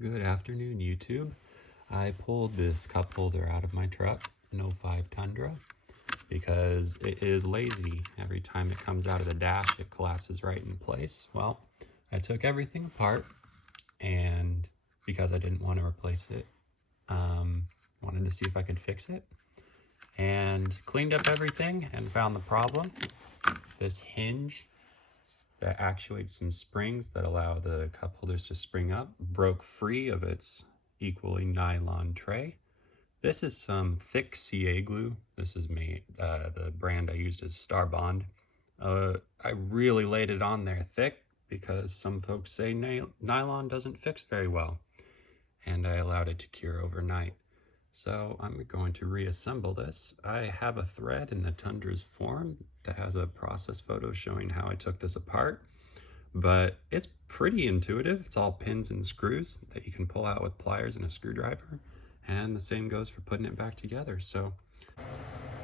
Good afternoon, YouTube. I pulled this cup holder out of my truck, an 05 Tundra, because it is lazy. Every time it comes out of the dash, it collapses right in place. Well, I took everything apart, and because I didn't want to replace it, wanted to see if I could fix it, and cleaned up everything and found the problem. This hinge that actuates some springs that allow the cup holders to spring up broke free of its equally nylon tray. This is some thick CA glue. This is made, the brand I used is Star Bond. I really laid it on there thick because some folks say nylon doesn't fix very well, and I allowed it to cure overnight. So I'm going to reassemble this. I have a thread in the Tundra's forum that has a process photo showing how I took this apart, but it's pretty intuitive. It's all pins and screws that you can pull out with pliers and a screwdriver, and the same goes for putting it back together. So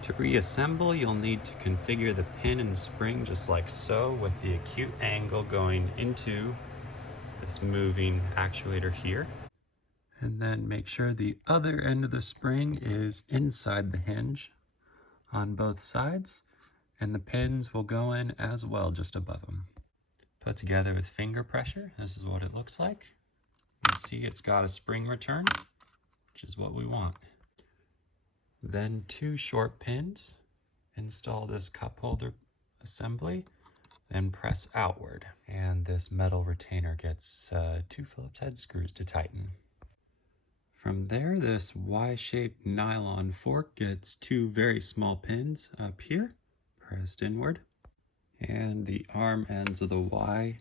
to reassemble, you'll need to configure the pin and spring just like so, with the acute angle going into this moving actuator here. And then make sure the other end of the spring is inside the hinge on both sides, and the pins will go in as well just above them. Put together with finger pressure, this is what it looks like. You see it's got a spring return, which is what we want. Then 2 short pins. Install this cup holder assembly, then press outward. And this metal retainer gets 2 Phillips head screws to tighten. From there, this Y-shaped nylon fork gets 2 very small pins up here, pressed inward. And the arm ends of the Y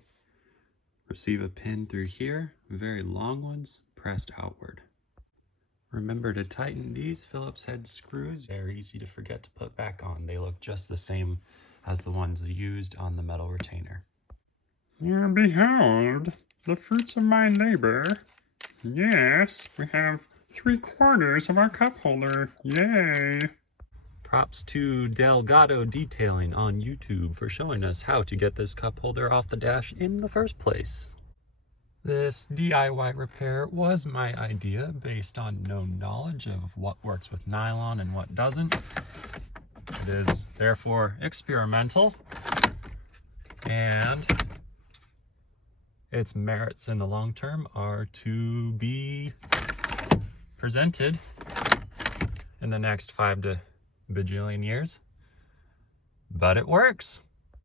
receive a pin through here, very long ones, pressed outward. Remember to tighten these Phillips head screws. They're easy to forget to put back on. They look just the same as the ones used on the metal retainer. Yeah, behold, the fruits of my labor. Yes, we have 3/4 of our cup holder. Yay! Props to Delgado Detailing on YouTube for showing us how to get this cup holder off the dash in the first place. This DIY repair was my idea based on no knowledge of what works with nylon and what doesn't. It is therefore experimental, and its merits in the long term are to be presented in the next 5 to bajillion years. But it works.